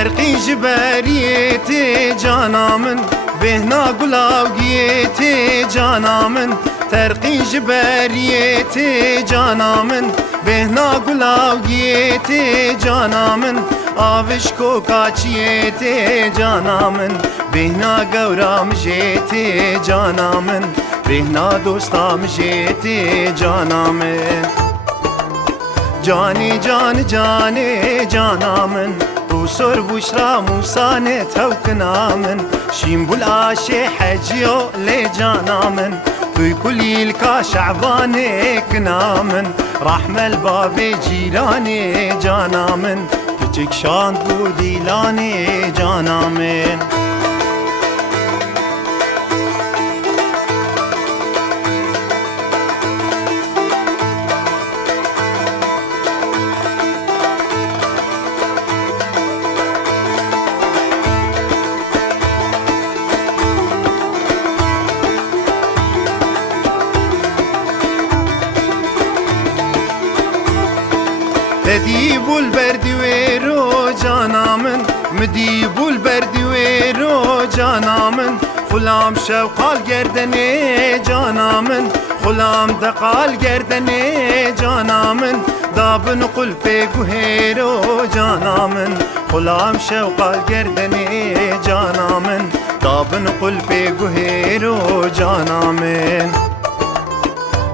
ترقی جبریت جانا من بهنا گلاوگیت جانا من ترقی جبریت جانا من بهنا گلاوگیت جانا من آوش کو کاچیت جانا من بهنا گورام جیت جانا من بهنا دوستام جیت جانا من جانی جان جانی جانا من روسر بشرا موسانه توكنا من شيمبول آشي حجيو لجانا من في كل الكا شعباني كنا من رحمة الباب جيراني جانا من كتك شان بوديلاني جانا من مديبو البردي ويرو جانا من مديبو البردي ويرو جانا من خلام شوقال گردني جانا من خلام دقال گردني جانا من دابن قلبي گهيرو جانا من خلام شوقال گردني جانا من دابن قلبي گهيرو جانا من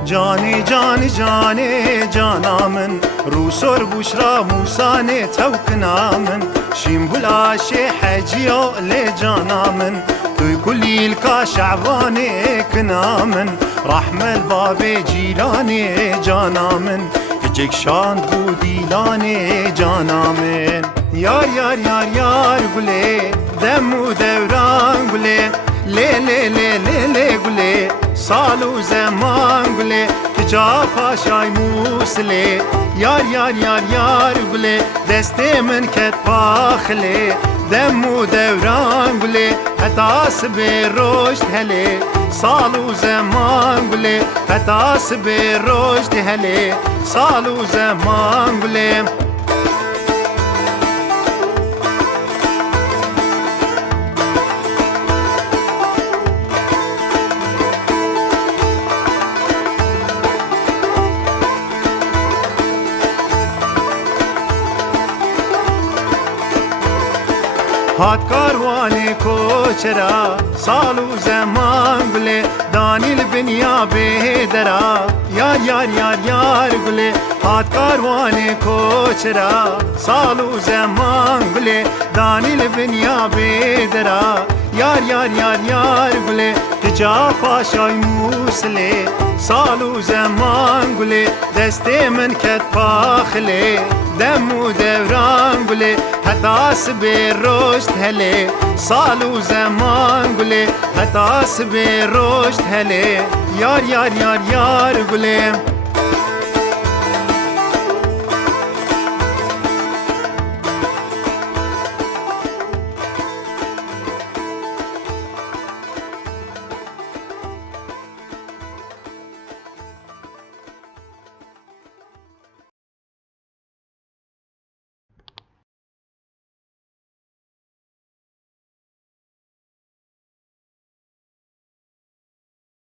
جانی جانی جانی جانا من روسر بشرا موسانه توكنا من شيمبول آشي حجيو لجانا من توي كل الكا شعباني كنا من رحمة الباب جيلاني جانا من كجك شان بوديلاني جانا من يار يار يار يار قولي دم دوران قولي لي لي لي لي لي قولي سالو زمان قولي تجا پاشای موسلي يار يار يار يار قولي دستي من كت باخلي دمو دوران قولي حتى سبي رشد هلي سالو زمان قولي حتى سبي رشد هلي سالو زمان قولي هات کاروانی کوچرا سالو زمان گله دانی البنیا بهدرا یار یار یار یار گله هات کاروانی کوچرا سالو زمان گله دانی البنیا بهدرا یار یار یار یار گله تجا پاشای موسله سالو زمان گله دسته من کت پاخله دمو دوران قولي حتى سبي رشد هلي سالو زمان قولي حتى سبي رشد هلي يار يار يار يار قولي